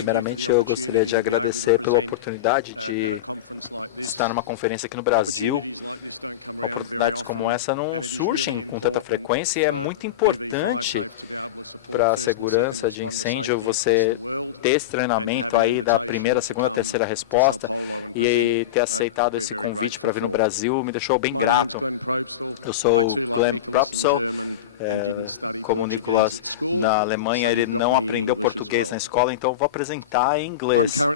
Primeiramente, eu gostaria de agradecer pela oportunidade de estar numa conferência aqui no Brasil. Oportunidades como essa não surgem com tanta frequência e é muito importante para a segurança de incêndio você ter esse treinamento aí da primeira, segunda, terceira resposta e ter aceitado esse convite para vir no Brasil me deixou bem grato. Eu sou o Glenn Propsel. Como o Nicolas na Alemanha, ele não aprendeu português na escola, então eu vou apresentar em inglês.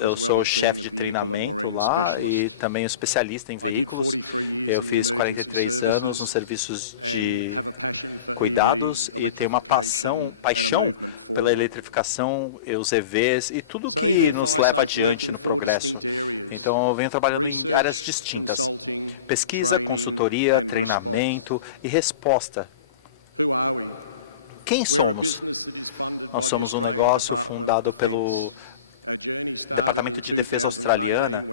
Eu sou o chefe de treinamento lá e também especialista em veículos. Eu fiz 43 anos nos serviços de cuidados e tenho uma paixão pela eletrificação, os EVs e tudo que nos leva adiante no progresso. Então eu venho trabalhando em áreas distintas. Pesquisa, consultoria, treinamento e resposta. Quem somos? Nós somos um negócio fundado pelo Departamento de Defesa Australiana.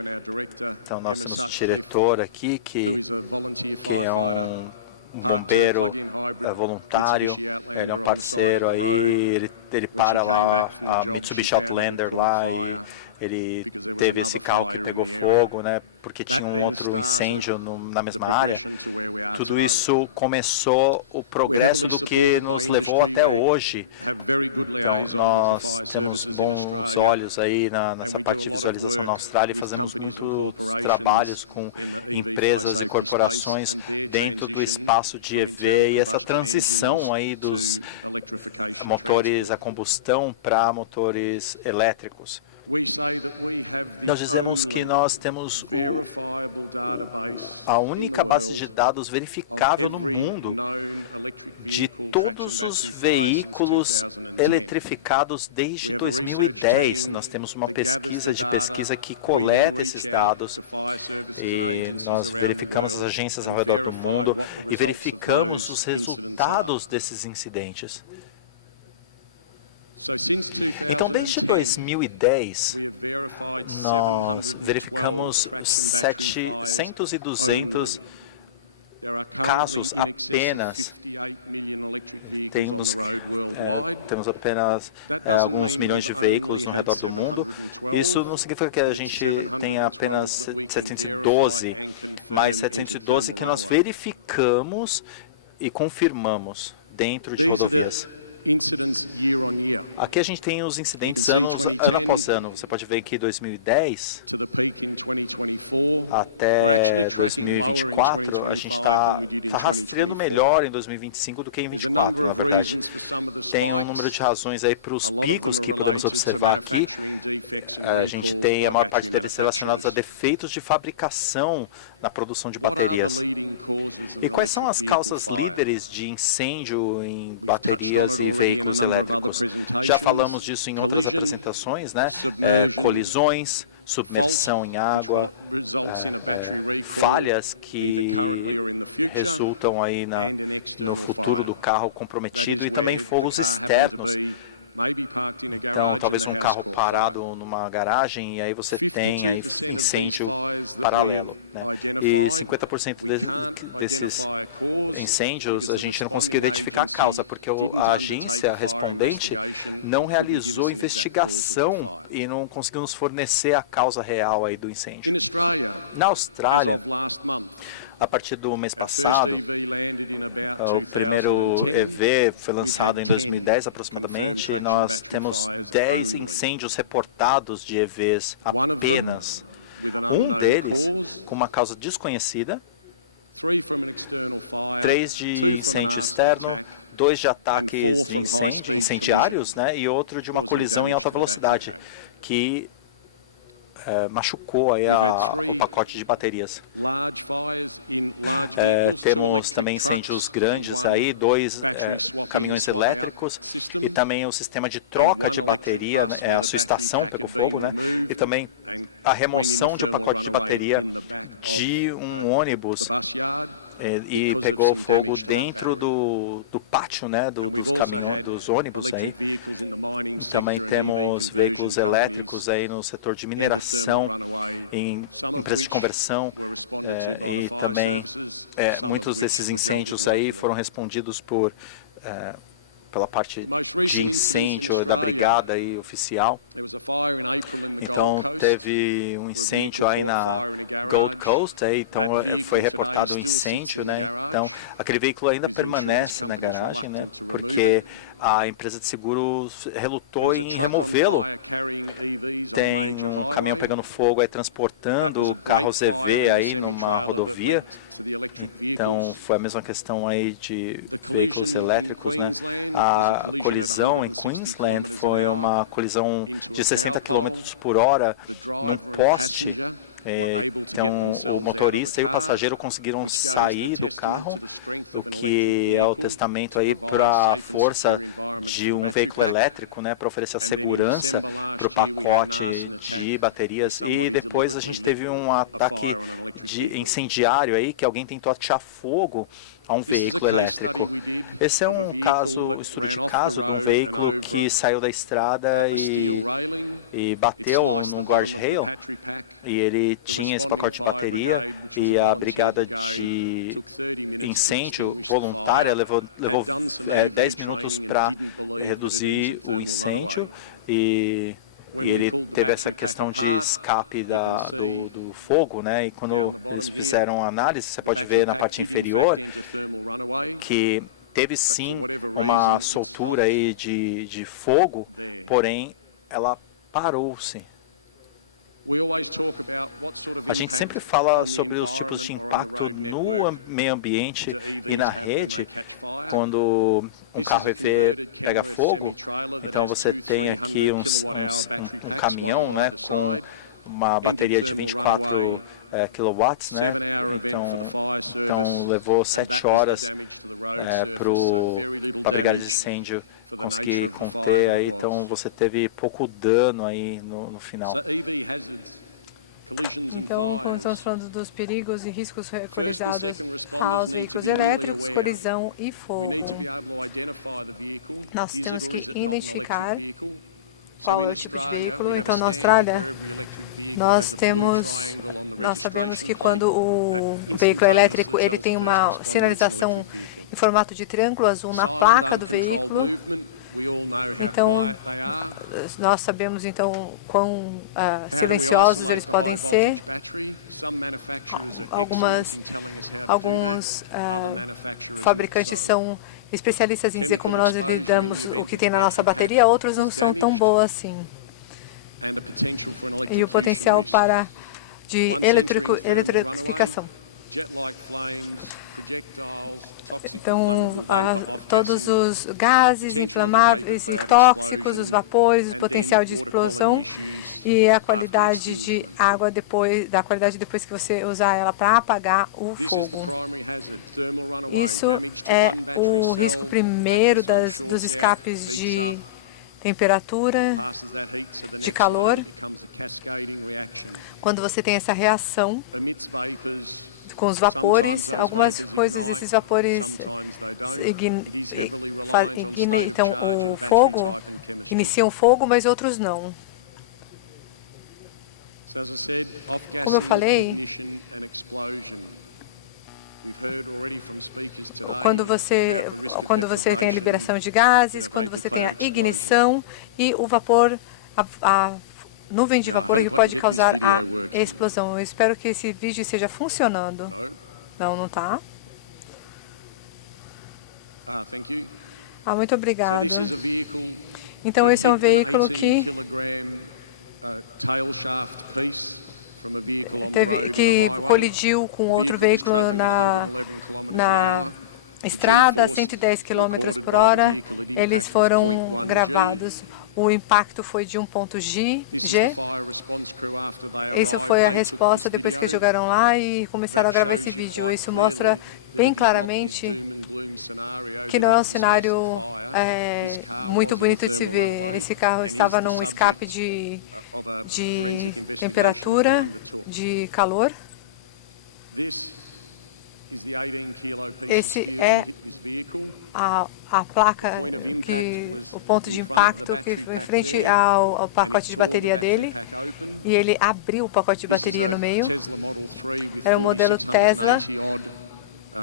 Então nós temos um diretor aqui que é um bombeiro voluntário. Ele é um parceiro aí, ele para lá a Mitsubishi Outlander lá e ele teve esse carro que pegou fogo, né, porque tinha um outro incêndio na mesma área. Tudo isso começou o progresso do que nos levou até hoje. Então, nós temos bons olhos aí nessa parte de visualização na Austrália e fazemos muitos trabalhos com empresas e corporações dentro do espaço de EV e essa transição aí dos motores a combustão para motores elétricos. Nós dizemos que nós temos a única base de dados verificável no mundo de todos os veículos eletrificados desde 2010. Nós temos uma pesquisa que coleta esses dados e nós verificamos as agências ao redor do mundo e verificamos os resultados desses incidentes. Então, desde 2010, nós verificamos 700 e 200 casos apenas. Temos apenas alguns milhões de veículos no redor do mundo. Isso não significa que a gente tenha apenas 712, mas 712 que nós verificamos e confirmamos dentro de rodovias. Aqui a gente tem os incidentes ano após ano. Você pode ver que 2010 até 2024, a gente está rastreando melhor em 2025 do que em 2024, na verdade. Tem um número de razões aí para os picos que podemos observar aqui. A gente tem a maior parte deles relacionados a defeitos de fabricação na produção de baterias. E quais são as causas líderes de incêndio em baterias e veículos elétricos? Já falamos disso em outras apresentações, né? Colisões, submersão em água, falhas que resultam aí no futuro do carro comprometido e também fogos externos. Então, talvez um carro parado numa garagem e aí você tem aí incêndio paralelo, né? E 50% desses incêndios a gente não conseguiu identificar a causa, porque a agência respondente não realizou investigação e não conseguiu nos fornecer a causa real aí do incêndio. Na Austrália, a partir do mês passado, o primeiro EV foi lançado em 2010 aproximadamente, e nós temos 10 incêndios reportados de EVs apenas. Um deles com uma causa desconhecida, 3 de incêndio externo, 2 de ataques de incendiários, né, e outro de uma colisão em alta velocidade, que machucou aí o pacote de baterias. Temos também incêndios grandes aí, 2 caminhões elétricos e também o sistema de troca de bateria, né, a sua estação pegou fogo, né, e também a remoção de um pacote de bateria de um ônibus e pegou fogo dentro do pátio, né, dos ônibus aí. Também temos veículos elétricos aí no setor de mineração, em empresas de conversão e também muitos desses incêndios aí foram respondidos pela parte de incêndio da brigada aí oficial. Então teve um incêndio aí na Gold Coast, aí, então foi reportado um incêndio, né? Então aquele veículo ainda permanece na garagem, né? Porque a empresa de seguros relutou em removê-lo. Tem um caminhão pegando fogo aí transportando carros EV aí numa rodovia. Então foi a mesma questão aí de veículos elétricos, né? A colisão em Queensland foi uma colisão de 60 quilômetros por hora num poste. Então o motorista e o passageiro conseguiram sair do carro, o que é o testamento aí para a força de um veículo elétrico, né, para oferecer a segurança para o pacote de baterias. E depois a gente teve um ataque de incendiário aí, que alguém tentou atirar fogo a um veículo elétrico. Esse é um caso, um estudo de caso de um veículo que saiu da estrada e bateu num guardrail, e ele tinha esse pacote de bateria, e a brigada de incêndio voluntária levou 10 minutos para reduzir o incêndio, e ele teve essa questão de escape do fogo, né? E quando eles fizeram a análise, você pode ver na parte inferior que teve sim uma soltura aí de fogo, porém ela parou-se. A gente sempre fala sobre os tipos de impacto no meio ambiente e na rede quando um carro EV pega fogo. Então você tem aqui um caminhão, né, com uma bateria de 24 kW, né? Então levou 7 horas para a brigada de incêndio conseguir conter. Aí, então você teve pouco dano aí no final. Então, como estamos falando dos perigos e riscos localizados aos veículos elétricos, colisão e fogo. Nós temos que identificar qual é o tipo de veículo. Então, na Austrália, nós sabemos que quando o veículo elétrico ele tem uma sinalização em formato de triângulo azul na placa do veículo. Então, nós sabemos então quão silenciosos eles podem ser. Alguns fabricantes são especialistas em dizer como nós lidamos o que tem na nossa bateria, outros não são tão boas assim. E o potencial de eletrificação. Então, todos os gases inflamáveis e tóxicos, os vapores, o potencial de explosão e a qualidade de água depois que você usar ela para apagar o fogo. Isso é o risco primeiro dos escapes de temperatura, de calor. Quando você tem essa reação com os vapores, algumas coisas, esses vapores ignitam o fogo, iniciam o fogo, mas outros não. Como eu falei, quando você tem a liberação de gases, quando você tem a ignição e o vapor, a nuvem de vapor que pode causar a explosão. Eu espero que esse vídeo esteja funcionando. Não está? Muito obrigado. Então, esse é um veículo que colidiu com outro veículo na estrada a 110 km por hora. Eles foram gravados. O impacto foi de um ponto G. Isso foi a resposta depois que jogaram lá e começaram a gravar esse vídeo. Isso mostra bem claramente que não é um cenário muito bonito de se ver. Esse carro estava num escape de temperatura, de calor. Esse é a placa, o ponto de impacto que foi em frente ao pacote de bateria dele. E ele abriu o pacote de bateria no meio. Era um modelo Tesla.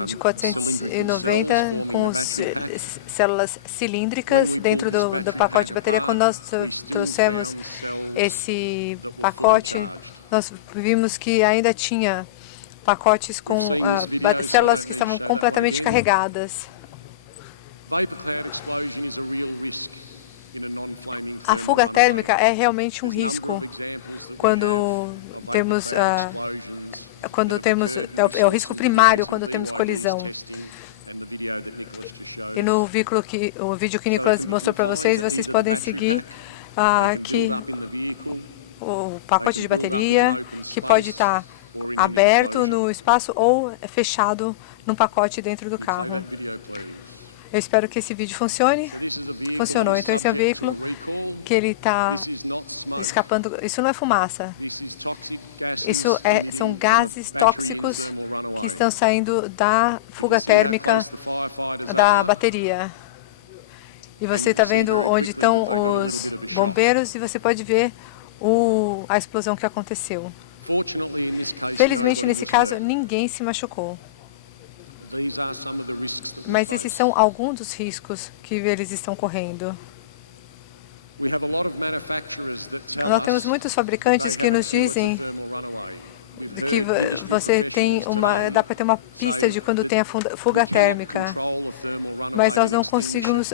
de 490 com células cilíndricas dentro do pacote de bateria. Quando nós trouxemos esse pacote, nós vimos que ainda tinha pacotes com células que estavam completamente carregadas. A fuga térmica é realmente um risco quando temos é o risco primário quando temos colisão. E no o vídeo que o Nicolas mostrou para vocês, vocês podem seguir aqui o pacote de bateria, que pode estar aberto no espaço ou fechado num pacote dentro do carro. Eu espero que esse vídeo funcione. Funcionou. Então esse é o veículo que ele está escapando. Isso não é fumaça. Isso são gases tóxicos que estão saindo da fuga térmica da bateria. E você está vendo onde estão os bombeiros e você pode ver a explosão que aconteceu. Felizmente, nesse caso, ninguém se machucou. Mas esses são alguns dos riscos que eles estão correndo. Nós temos muitos fabricantes que nos dizem que você tem dá para ter uma pista de quando tem a fuga térmica, mas nós não conseguimos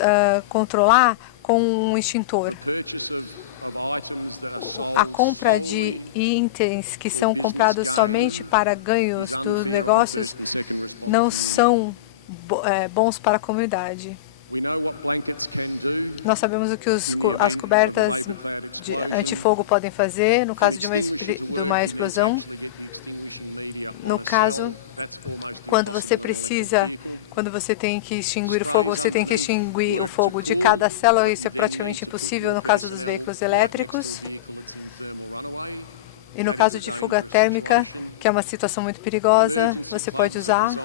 controlar com um extintor. A compra de itens que são comprados somente para ganhos dos negócios não são bons para a comunidade. Nós sabemos o que as cobertas de antifogo podem fazer no caso de uma explosão. No caso, quando você tem que extinguir o fogo, você tem que extinguir o fogo de cada célula. Isso é praticamente impossível no caso dos veículos elétricos. E no caso de fuga térmica, que é uma situação muito perigosa, você pode usar.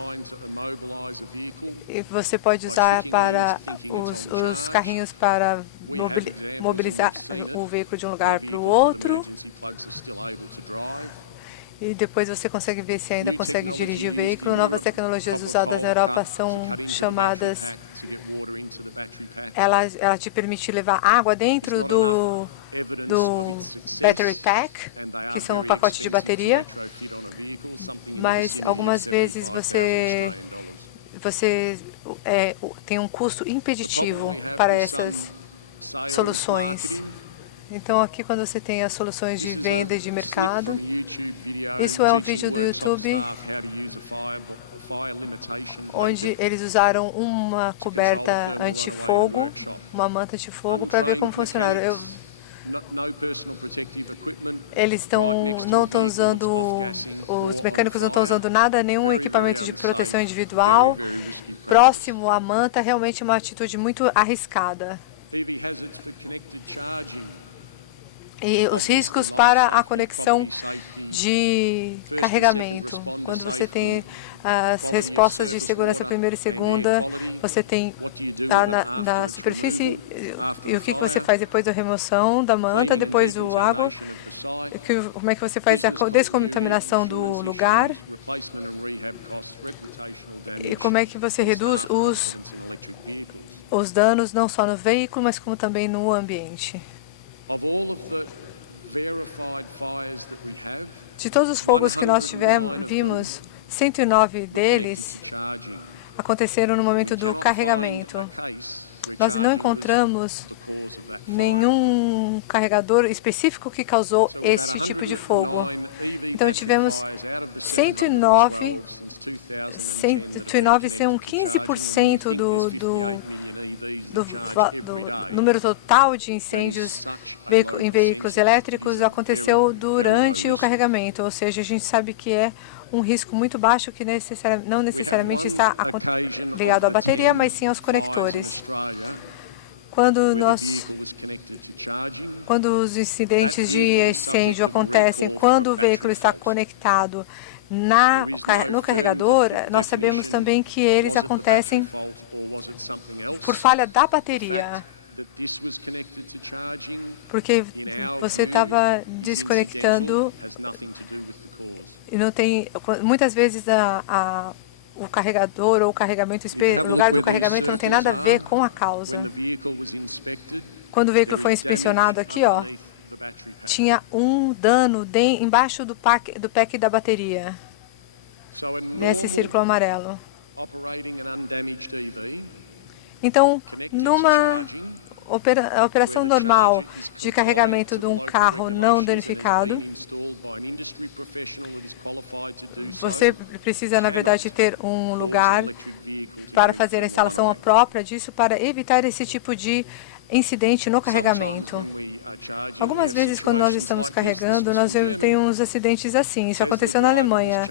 E você pode usar para os carrinhos para mobilizar o veículo de um lugar para o outro. E depois você consegue ver se ainda consegue dirigir o veículo. Novas tecnologias usadas na Europa são chamadas... Ela te permite levar água dentro do battery pack, que são o pacote de bateria. Mas algumas vezes você tem um custo impeditivo para essas soluções. Então aqui quando você tem as soluções de venda e de mercado... Isso é um vídeo do YouTube onde eles usaram uma coberta antifogo, uma manta antifogo, para ver como funcionaram. Não estão usando, os mecânicos não estão usando nada, nenhum equipamento de proteção individual. Próximo à manta, realmente uma atitude muito arriscada. E os riscos para a conexão de carregamento. Quando você tem as respostas de segurança primeira e segunda, você tem na superfície, e o que você faz depois da remoção da manta, depois do água, como é que você faz a descontaminação do lugar, e como é que você reduz os danos não só no veículo, mas como também no ambiente. De todos os fogos que nós vimos, 109 deles aconteceram no momento do carregamento. Nós não encontramos nenhum carregador específico que causou esse tipo de fogo. Então tivemos 109 são 15% do número total de incêndios em veículos elétricos aconteceu durante o carregamento, ou seja, a gente sabe que é um risco muito baixo que não necessariamente está ligado à bateria, mas sim aos conectores. Quando os incidentes de incêndio acontecem, quando o veículo está conectado no carregador, nós sabemos também que eles acontecem por falha da bateria. Porque você estava desconectando e não tem... Muitas vezes o carregador ou o lugar do carregamento não tem nada a ver com a causa. Quando o veículo foi inspecionado aqui, ó, tinha um dano embaixo do pack da bateria, nesse círculo amarelo. Então, numa operação normal de carregamento de um carro não danificado, você precisa, na verdade, ter um lugar para fazer a instalação própria disso, para evitar esse tipo de incidente no carregamento. Algumas vezes, quando nós estamos carregando, nós temos uns acidentes assim. Isso aconteceu na Alemanha.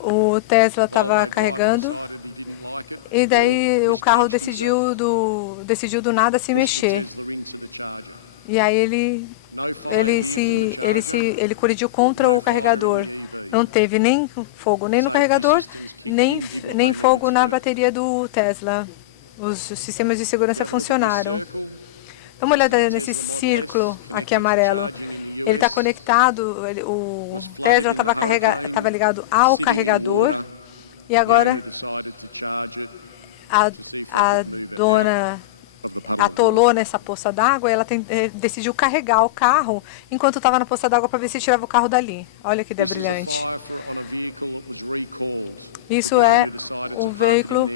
O Tesla estava carregando e daí o carro decidiu do nada se mexer. E aí ele colidiu contra o carregador. Não teve nem fogo nem no carregador, nem fogo na bateria do Tesla. Os sistemas de segurança funcionaram. Dá uma olhada nesse círculo aqui amarelo. Ele está conectado, o Tesla estava ligado ao carregador e agora a dona atolou nessa poça d'água e ela decidiu carregar o carro enquanto estava na poça d'água para ver se tirava o carro dali. Olha que ideia brilhante. Isso é o veículo,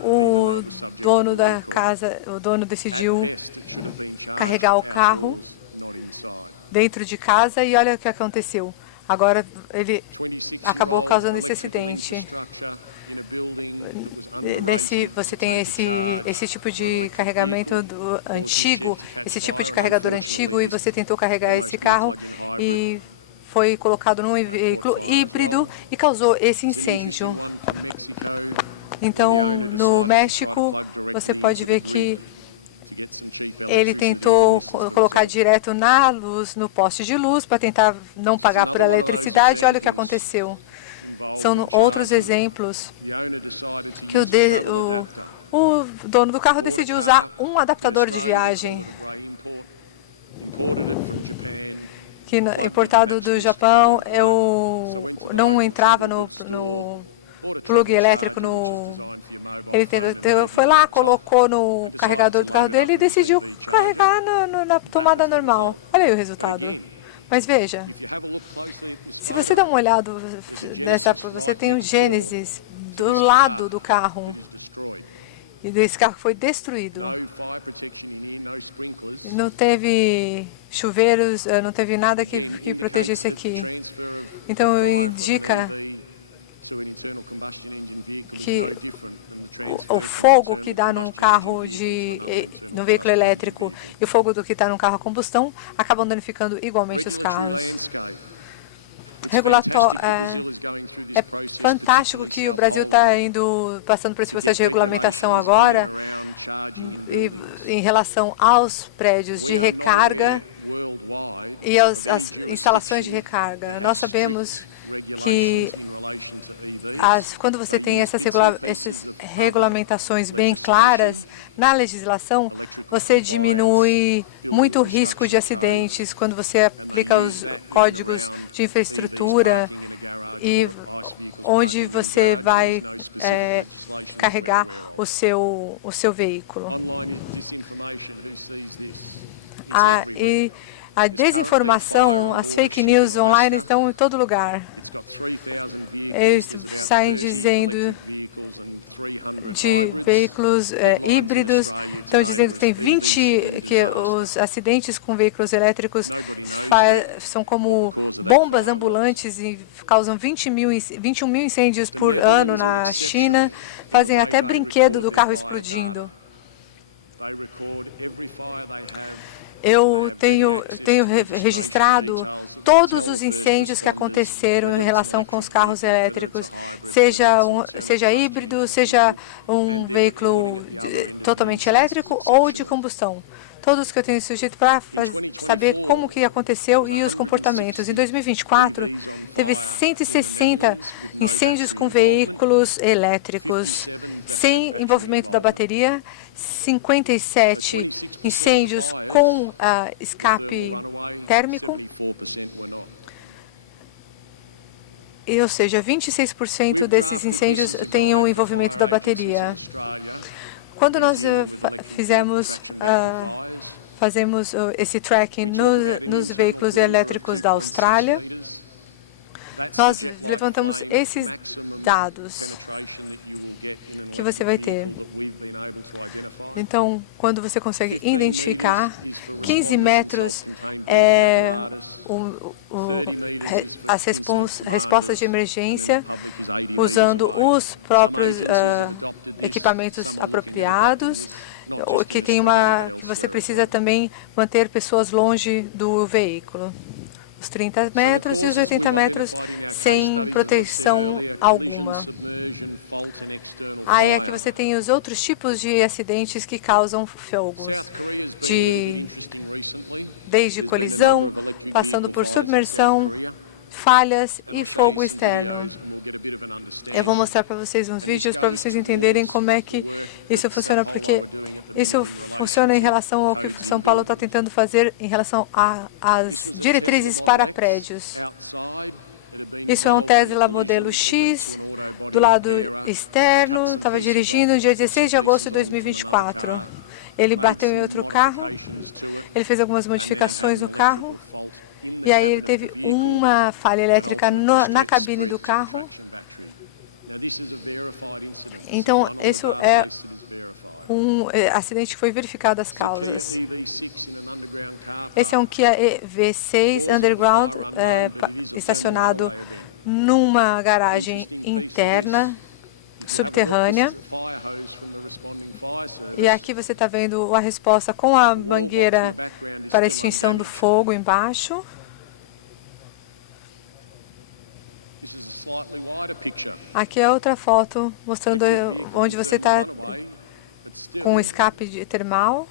o dono da casa, o dono decidiu carregar o carro dentro de casa e olha o que aconteceu. Agora ele acabou causando esse acidente. Você tem esse tipo de carregamento antigo, esse tipo de carregador antigo, e você tentou carregar esse carro e foi colocado num veículo híbrido e causou esse incêndio. Então, no México, você pode ver que ele tentou colocar direto na luz, no poste de luz, para tentar não pagar por eletricidade. Olha o que aconteceu. São outros exemplos que o dono do carro decidiu usar um adaptador de viagem que importado do Japão. Eu não entrava no plug elétrico ele foi lá, colocou no carregador do carro dele e decidiu carregar na tomada normal. Olha aí o resultado. Mas veja, se você dá uma olhada você tem o Genesis do lado do carro. E esse carro foi destruído. Não teve chuveiros, não teve nada que protegesse aqui. Então, indica que o fogo que dá num carro no veículo elétrico e o fogo do que está num carro a combustão acabam danificando igualmente os carros. É fantástico que o Brasil está passando por esse processo de regulamentação agora em relação aos prédios de recarga e às instalações de recarga. Nós sabemos que quando você tem essas regulamentações bem claras na legislação, você diminui muito o risco de acidentes quando você aplica os códigos de infraestrutura e onde você vai carregar o seu veículo. E a desinformação, as fake news online estão em todo lugar. Eles saem dizendo de veículos híbridos, estão dizendo que tem que os acidentes com veículos elétricos são como bombas ambulantes e causam 21 mil incêndios por ano na China, fazem até brinquedo do carro explodindo. Eu tenho registrado todos os incêndios que aconteceram em relação com os carros elétricos, seja híbrido, seja um veículo totalmente elétrico ou de combustão. Todos que eu tenho sujeito para saber como que aconteceu e os comportamentos. Em 2024, teve 160 incêndios com veículos elétricos, sem envolvimento da bateria, 57 incêndios com escape térmico, ou seja, 26% desses incêndios têm o envolvimento da bateria. Quando nós fazemos esse tracking nos veículos elétricos da Austrália, nós levantamos esses dados que você vai ter. Então, quando você consegue identificar, 15 metros é as respostas de emergência usando os próprios equipamentos apropriados, que você precisa também manter pessoas longe do veículo. Os 30 metros e os 80 metros sem proteção alguma. Aí aqui você tem os outros tipos de acidentes que causam fogos, desde colisão, passando por submersão, falhas e fogo externo. Eu vou mostrar para vocês uns vídeos para vocês entenderem como é que isso funciona, porque isso funciona em relação ao que São Paulo está tentando fazer em relação às diretrizes para prédios. Isso é um Tesla modelo X, do lado externo, estava dirigindo no dia 16 de agosto de 2024. Ele bateu em outro carro, ele fez algumas modificações no carro, e aí ele teve uma falha elétrica na cabine do carro. Então, isso é um acidente que foi verificado as causas. Esse é um Kia EV6 Underground, estacionado numa garagem interna, subterrânea. E aqui você está vendo a resposta com a mangueira para extinção do fogo embaixo. Aqui é outra foto mostrando onde você está com o escape termal.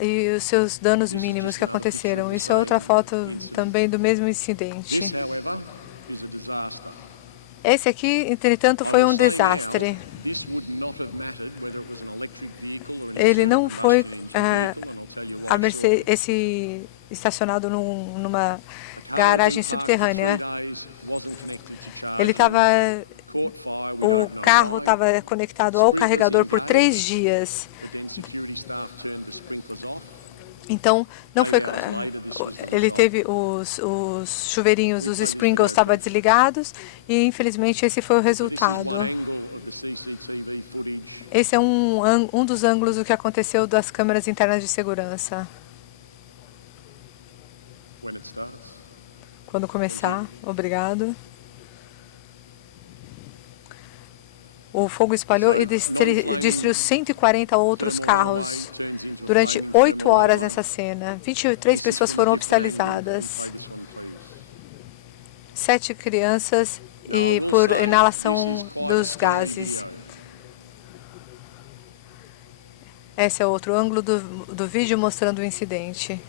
E os seus danos mínimos que aconteceram. Isso é outra foto também do mesmo incidente. Esse aqui, entretanto, foi um desastre. Ele não foi a mercê, esse estacionado numa garagem subterrânea. O carro estava conectado ao carregador por 3 dias. Então, não foi. Ele teve os chuveirinhos, os sprinkles estavam desligados e, infelizmente, esse foi o resultado. Esse é um dos ângulos do que aconteceu das câmeras internas de segurança. Quando começar, obrigado. O fogo espalhou e destruiu 140 outros carros durante 8 horas nessa cena. 23 pessoas foram hospitalizadas. 7 crianças e por inalação dos gases. Esse é outro ângulo do vídeo mostrando o incidente.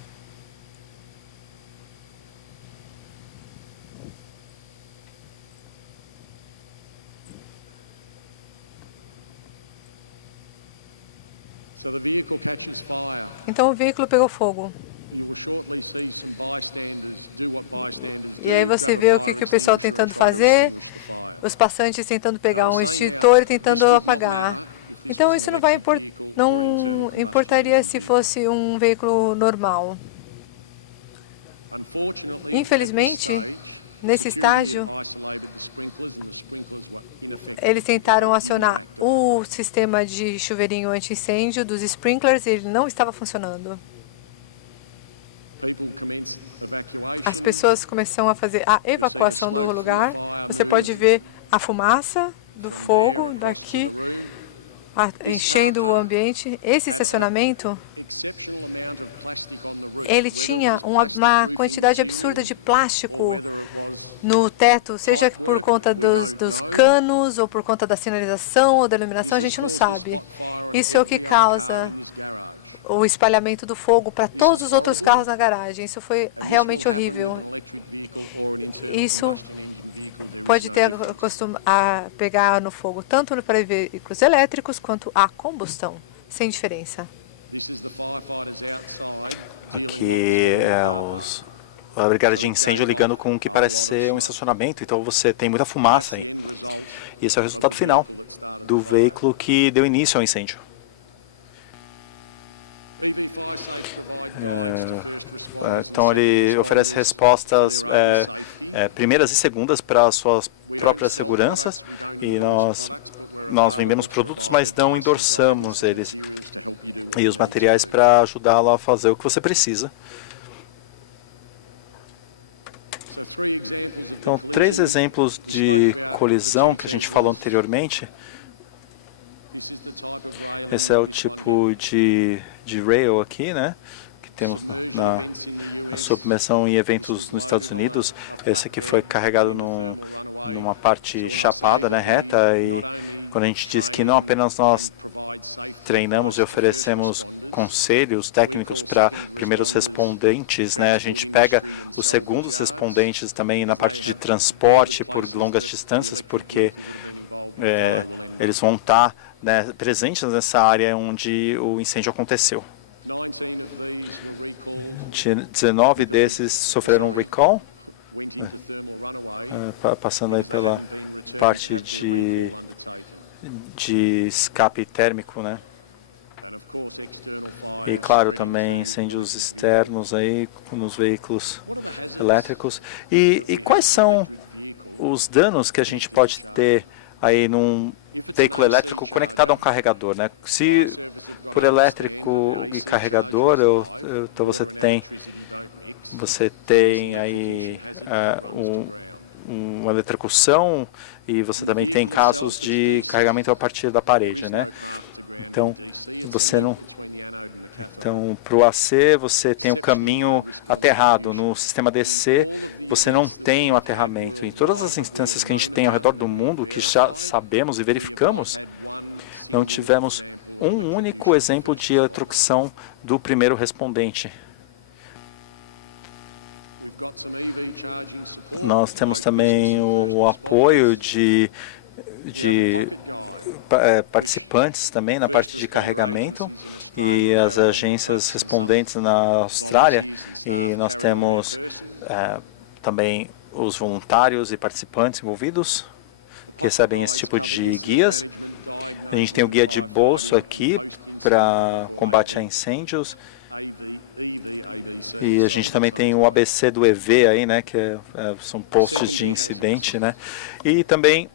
Então o veículo pegou fogo. E aí você vê o que o pessoal tentando fazer, os passantes tentando pegar um extintor e tentando apagar. Então isso não importaria se fosse um veículo normal. Infelizmente, nesse estágio, eles tentaram acionar o sistema de chuveirinho anti-incêndio dos sprinklers e ele não estava funcionando. As pessoas começaram a fazer a evacuação do lugar. Você pode ver a fumaça do fogo daqui enchendo o ambiente. Esse estacionamento, ele tinha uma quantidade absurda de plástico no teto, seja por conta dos canos, ou por conta da sinalização, ou da iluminação, a gente não sabe. Isso é o que causa o espalhamento do fogo para todos os outros carros na garagem. Isso foi realmente horrível. Isso pode ter a pegar no fogo, tanto para veículos elétricos, quanto a combustão, sem diferença. Aqui é a brigada de incêndio ligando com o que parece ser um estacionamento, então você tem muita fumaça aí. E esse é o resultado final do veículo que deu início ao incêndio. Então ele oferece respostas primeiras e segundas para as suas próprias seguranças, e nós vendemos produtos, mas não endossamos eles e os materiais para ajudá-lo a fazer o que você precisa. Então, 3 exemplos de colisão que a gente falou anteriormente. Esse é o tipo de rail aqui, né? Que temos na submersão em eventos nos Estados Unidos. Esse aqui foi carregado numa parte chapada, né, reta. E quando a gente diz que não apenas nós treinamos e oferecemos conselhos técnicos para primeiros respondentes, né? A gente pega os segundos respondentes também na parte de transporte por longas distâncias, porque eles vão estar, né, presentes nessa área onde o incêndio aconteceu. 19 desses sofreram recall, passando aí pela parte de escape térmico, né? E claro, também incêndios externos aí nos veículos elétricos. E quais são os danos que a gente pode ter aí num veículo elétrico conectado a um carregador, né? Se por elétrico e carregador, então você tem aí uma eletrocução, e você também tem casos de carregamento a partir da parede, né? Então, para o AC, você tem o caminho aterrado. No sistema DC, você não tem o aterramento. Em todas as instâncias que a gente tem ao redor do mundo, que já sabemos e verificamos, não tivemos um único exemplo de eletrocução do primeiro respondente. Nós temos também o apoio de participantes também na parte de carregamento, e as agências respondentes na Austrália, e nós temos também os voluntários e participantes envolvidos que recebem esse tipo de guias. A gente tem o guia de bolso aqui para combate a incêndios, e a gente também tem o ABC do EV aí, né, que são posts de incidente, né, e também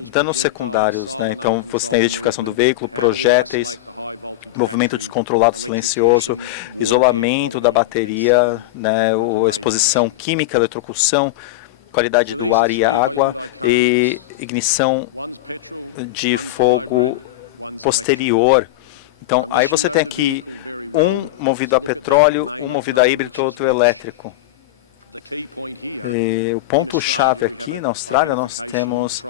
danos secundários, né? Então você tem a identificação do veículo, projéteis, movimento descontrolado silencioso, isolamento da bateria, né? Exposição química, eletrocução, qualidade do ar e água, e ignição de fogo posterior. Então aí você tem aqui um movido a petróleo, um movido a híbrido, outro elétrico. E o ponto-chave aqui na Austrália, nós temos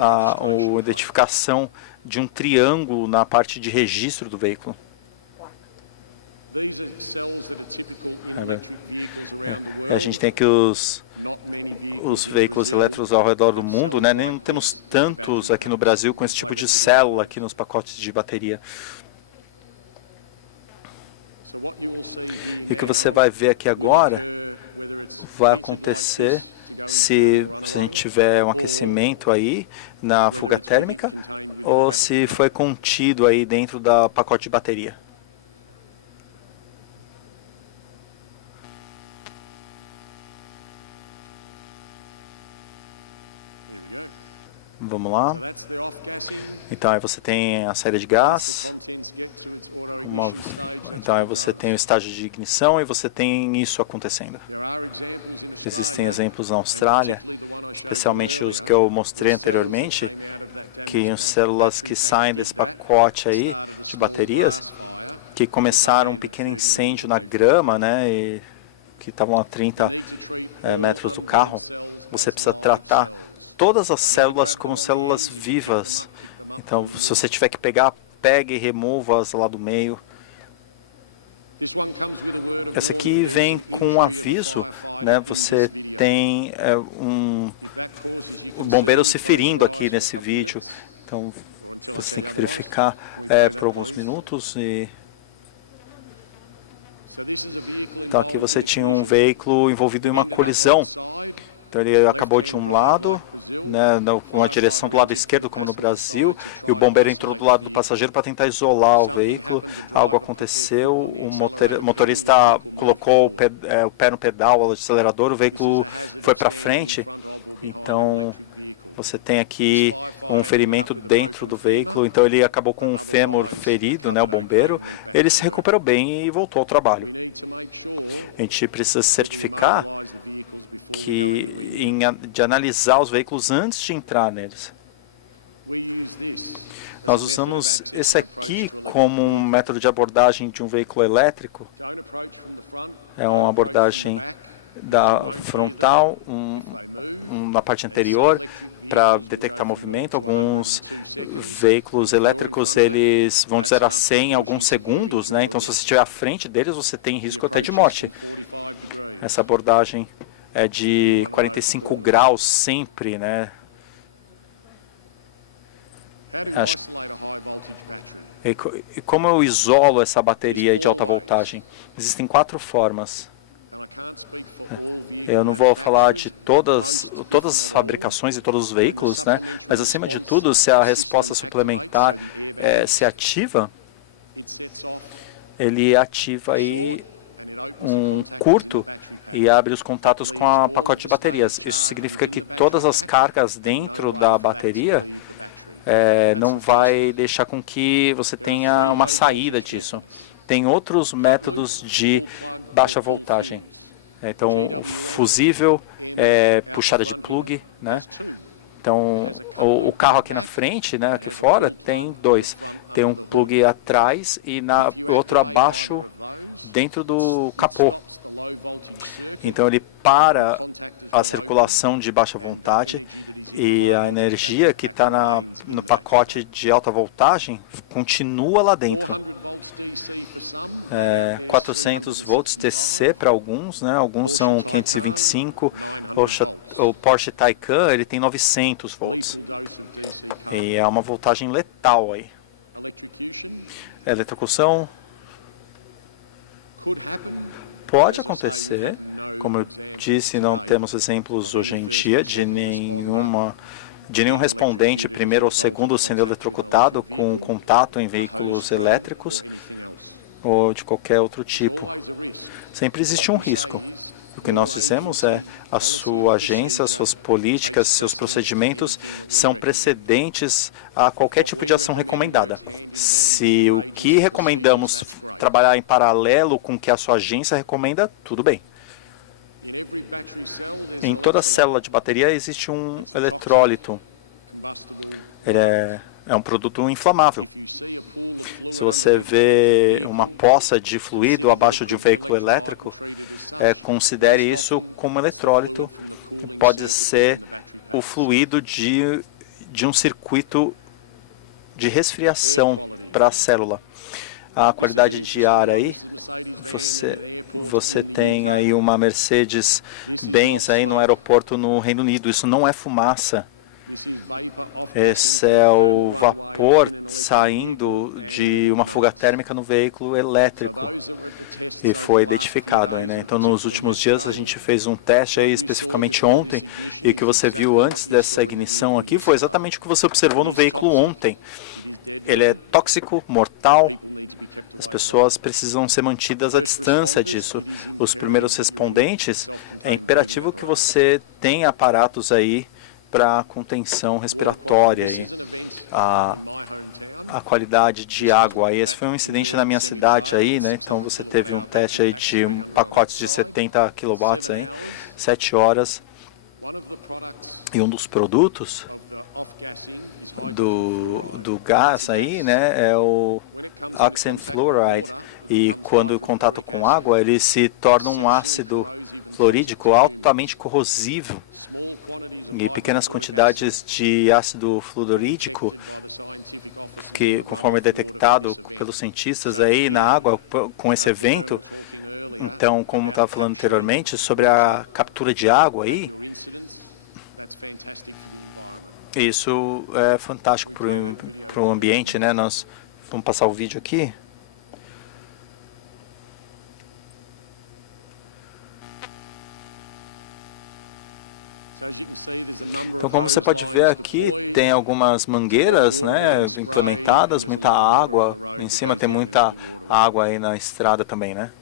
a identificação de um triângulo na parte de registro do veículo. A gente tem aqui os veículos elétricos ao redor do mundo, né? Nem temos tantos aqui no Brasil com esse tipo de célula aqui nos pacotes de bateria. E o que você vai ver aqui agora vai acontecer se a gente tiver um aquecimento aí na fuga térmica, ou se foi contido aí dentro da pacote de bateria. Vamos lá. Então aí você tem a saída de gás, então aí você tem o estágio de ignição, e você tem isso acontecendo. Existem exemplos na Austrália, especialmente os que eu mostrei anteriormente, que as células que saem desse pacote aí de baterias, que começaram um pequeno incêndio na grama, né, e que estavam a 30 metros do carro. Você precisa tratar todas as células como células vivas. Então, se você tiver que pegar, pegue e remova-as lá do meio. Essa aqui vem com um aviso, né? Você tem o bombeiro se ferindo aqui nesse vídeo. Então, você tem que verificar por alguns minutos. Então aqui você tinha um veículo envolvido em uma colisão. Então ele acabou de um lado, né, com a direção do lado esquerdo, como no Brasil, e o bombeiro entrou do lado do passageiro para tentar isolar o veículo. Algo aconteceu, o motorista colocou o pé no pedal, o acelerador, o veículo foi para frente. Então você tem aqui um ferimento dentro do veículo, então ele acabou com um fêmur ferido, né, o bombeiro. Ele se recuperou bem e voltou ao trabalho. A gente precisa certificar de analisar os veículos antes de entrar neles. Nós usamos esse aqui como um método de abordagem de um veículo elétrico. É uma abordagem da frontal, na parte anterior, para detectar movimento. Alguns veículos elétricos, eles vão de 0 a 100 em alguns segundos, né? Então, se você estiver à frente deles, você tem risco até de morte. Essa abordagem é de 45 graus sempre, né? E como eu isolo essa bateria de alta voltagem? Existem 4 formas. Eu não vou falar de todas as fabricações e todos os veículos, né? Mas acima de tudo, se a resposta suplementar se ativa, ele ativa aí um curto e abre os contatos com a pacote de baterias. Isso significa que todas as cargas dentro da bateria não vai deixar com que você tenha uma saída disso. Tem outros métodos de baixa voltagem. Então, o fusível, puxada de plug, né? Então, o carro aqui na frente, né, aqui fora, tem 2. Tem um plug atrás e outro abaixo, dentro do capô. Então, ele para a circulação de baixa voltagem e a energia que está no pacote de alta voltagem continua lá dentro. 400 volts DC para alguns, né? Alguns são 525. O Porsche Taycan, ele tem 900 volts. E é uma voltagem letal aí. Eletrocução pode acontecer. Como eu disse, não temos exemplos hoje em dia de nenhum respondente primeiro ou segundo sendo eletrocutado com contato em veículos elétricos ou de qualquer outro tipo. Sempre existe um risco. O que nós dizemos é a sua agência, suas políticas, seus procedimentos são precedentes a qualquer tipo de ação recomendada. Se o que recomendamos trabalhar em paralelo com o que a sua agência recomenda, tudo bem. Em toda célula de bateria existe um eletrólito. Ele é um produto inflamável. Se você vê uma poça de fluido abaixo de um veículo elétrico, considere isso como eletrólito. Pode ser o fluido de um circuito de resfriação para a célula. A qualidade de ar aí, você tem aí uma Mercedes-Benz aí no aeroporto no Reino Unido. Isso não é fumaça. Esse é o vapor saindo de uma fuga térmica no veículo elétrico. E foi identificado aí, né? Então, nos últimos dias, a gente fez um teste aí, especificamente ontem, e o que você viu antes dessa ignição aqui foi exatamente o que você observou no veículo ontem. Ele é tóxico, mortal. As pessoas precisam ser mantidas à distância disso. Os primeiros respondentes, é imperativo que você tenha aparatos aí para contenção respiratória aí. A qualidade de água. Esse foi um incidente na minha cidade aí, né? Então você teve um teste aí de pacotes de 70 kW aí, 7 horas. E um dos produtos do gás aí, né, é o oxenfluoride. E quando em contato com água, ele se torna um ácido fluorídrico altamente corrosivo. E pequenas quantidades de ácido fluorídrico, que conforme é detectado pelos cientistas aí na água com esse evento, então, como estava falando anteriormente, sobre a captura de água aí, isso é fantástico para o ambiente, né? Nós vamos passar o vídeo aqui. Então, como você pode ver aqui, tem algumas mangueiras, né, implementadas, muita água. Em cima tem muita água aí na estrada também, né?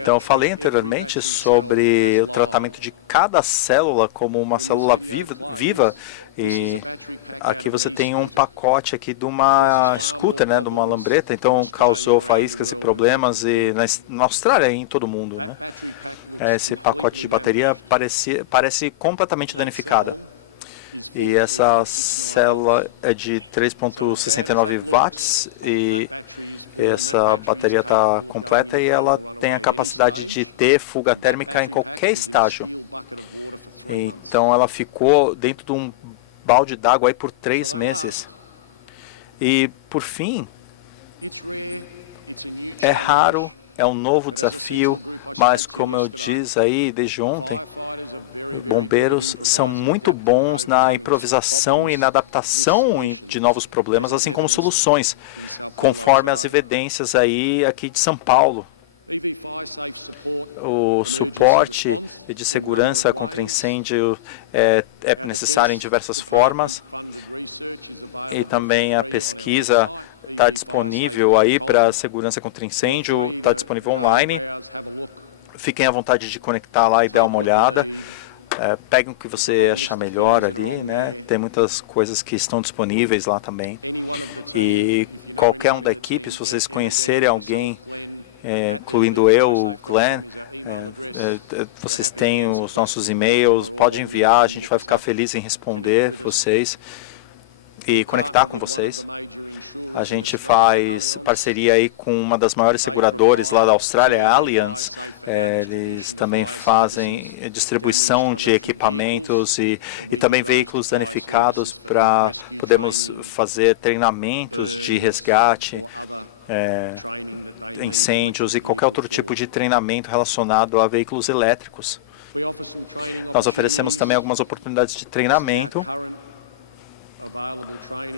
Então, eu falei anteriormente sobre o tratamento de cada célula como uma célula viva e aqui você tem um pacote aqui de uma scooter, né, de uma lambreta, então causou faíscas e problemas na Austrália e em todo o mundo, né? Esse pacote de bateria parece completamente danificada. E essa célula é de 3,69 watts e essa bateria está completa e ela tem a capacidade de ter fuga térmica em qualquer estágio. Então ela ficou dentro de um balde d'água aí por 3 meses. E por fim, é raro, é um novo desafio, mas como eu disse aí desde ontem, bombeiros são muito bons na improvisação e na adaptação de novos problemas, assim como soluções, conforme as evidências aí aqui de São Paulo. O suporte de segurança contra incêndio é necessário em diversas formas e também a pesquisa está disponível aí para segurança contra incêndio, está disponível online. Fiquem à vontade de conectar lá e dar uma olhada. Peguem o que você achar melhor ali, né? Tem muitas coisas que estão disponíveis lá também. E qualquer um da equipe, se vocês conhecerem alguém, incluindo eu, o Glenn, vocês têm os nossos e-mails, pode enviar, a gente vai ficar feliz em responder vocês e conectar com vocês. A gente faz parceria aí com uma das maiores seguradoras lá da Austrália, a Allianz. Eles também fazem distribuição de equipamentos e também veículos danificados para podermos fazer treinamentos de resgate, incêndios e qualquer outro tipo de treinamento relacionado a veículos elétricos. Nós oferecemos também algumas oportunidades de treinamento.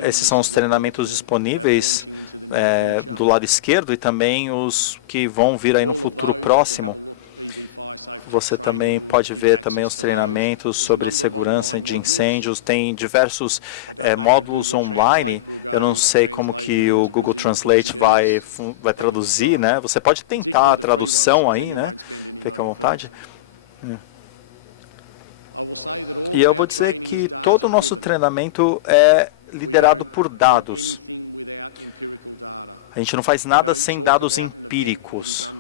Esses são os treinamentos disponíveis do lado esquerdo e também os que vão vir aí no futuro próximo. Você também pode ver também os treinamentos sobre segurança de incêndios. Tem diversos módulos online. Eu não sei como que o Google Translate vai traduzir, né? Você pode tentar a tradução aí, né? Fique à vontade. E eu vou dizer que todo o nosso treinamento é liderado por dados. A gente não faz nada sem dados empíricos,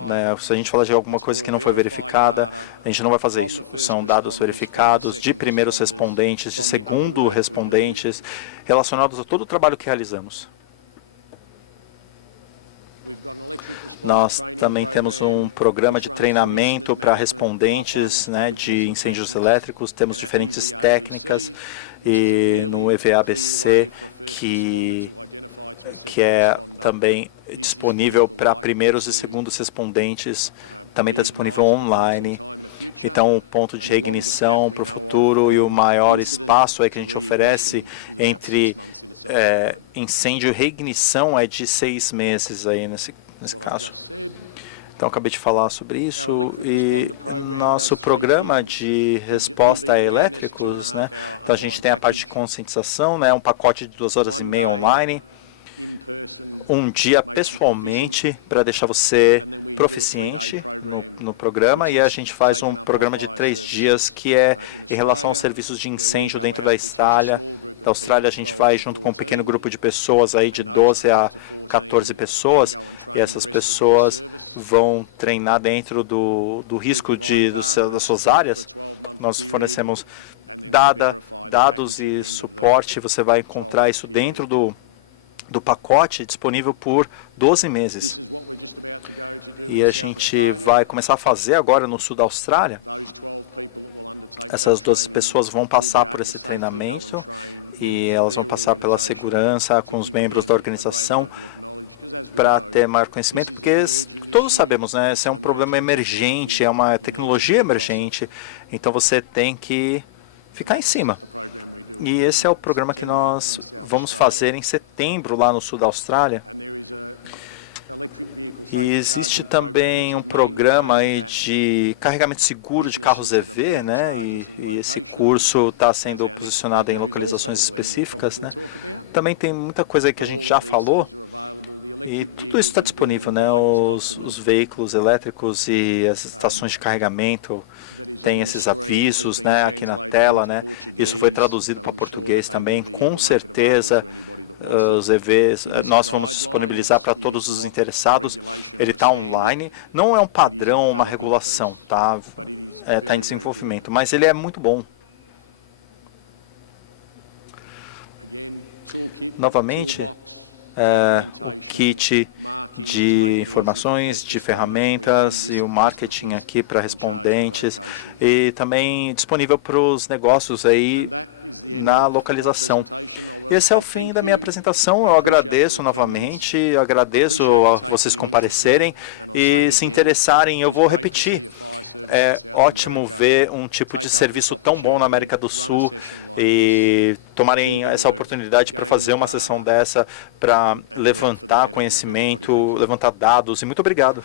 né? Se a gente falar de alguma coisa que não foi verificada, a gente não vai fazer isso. São dados verificados de primeiros respondentes, de segundo respondentes, relacionados a todo o trabalho que realizamos. Nós também temos um programa de treinamento para respondentes, né, de incêndios elétricos. Temos diferentes técnicas e no EVA-ABC que é também disponível para primeiros e segundos respondentes. Também está disponível online. Então, o ponto de reignição para o futuro e o maior espaço aí que a gente oferece entre incêndio e reignição é de 6 meses aí nesse caso. Então, acabei de falar sobre isso. E nosso programa de resposta a elétricos, né? Então, a gente tem a parte de conscientização, né? Um pacote de 2 horas e meia online. Um dia pessoalmente para deixar você proficiente no programa. E a gente faz um programa de 3 dias que é em relação aos serviços de incêndio dentro da Austrália. Da Austrália, a gente vai junto com um pequeno grupo de pessoas, aí de 12 a 14 pessoas, e essas pessoas vão treinar dentro do risco das suas áreas. Nós fornecemos dados e suporte, você vai encontrar isso dentro do pacote, disponível por 12 meses. E a gente vai começar a fazer agora no sul da Austrália. Essas 12 pessoas vão passar por esse treinamento e elas vão passar pela segurança com os membros da organização para ter maior conhecimento, porque todos sabemos, né? Esse é um problema emergente, é uma tecnologia emergente, então você tem que ficar em cima. E esse é o programa que nós vamos fazer em setembro lá no sul da Austrália. E existe também um programa aí de carregamento seguro de carros EV, né? E esse curso está sendo posicionado em localizações específicas, né? Também tem muita coisa aí que a gente já falou e tudo isso está disponível, né? Os veículos elétricos e as estações de carregamento tem esses avisos, né? Aqui na tela, né? Isso foi traduzido para português também, com certeza. Os EVs, nós vamos disponibilizar para todos os interessados. Ele está online, não é um padrão, uma regulação, tá? Tá em desenvolvimento, mas ele é muito bom. Novamente, o kit de informações, de ferramentas e o marketing aqui para respondentes e também disponível para os negócios aí na localização. Esse é o fim da minha apresentação. Eu agradeço novamente, agradeço a vocês comparecerem e se interessarem. Eu vou repetir. É ótimo ver um tipo de serviço tão bom na América do Sul e tomarem essa oportunidade para fazer uma sessão dessa, para levantar conhecimento, levantar dados. E muito obrigado.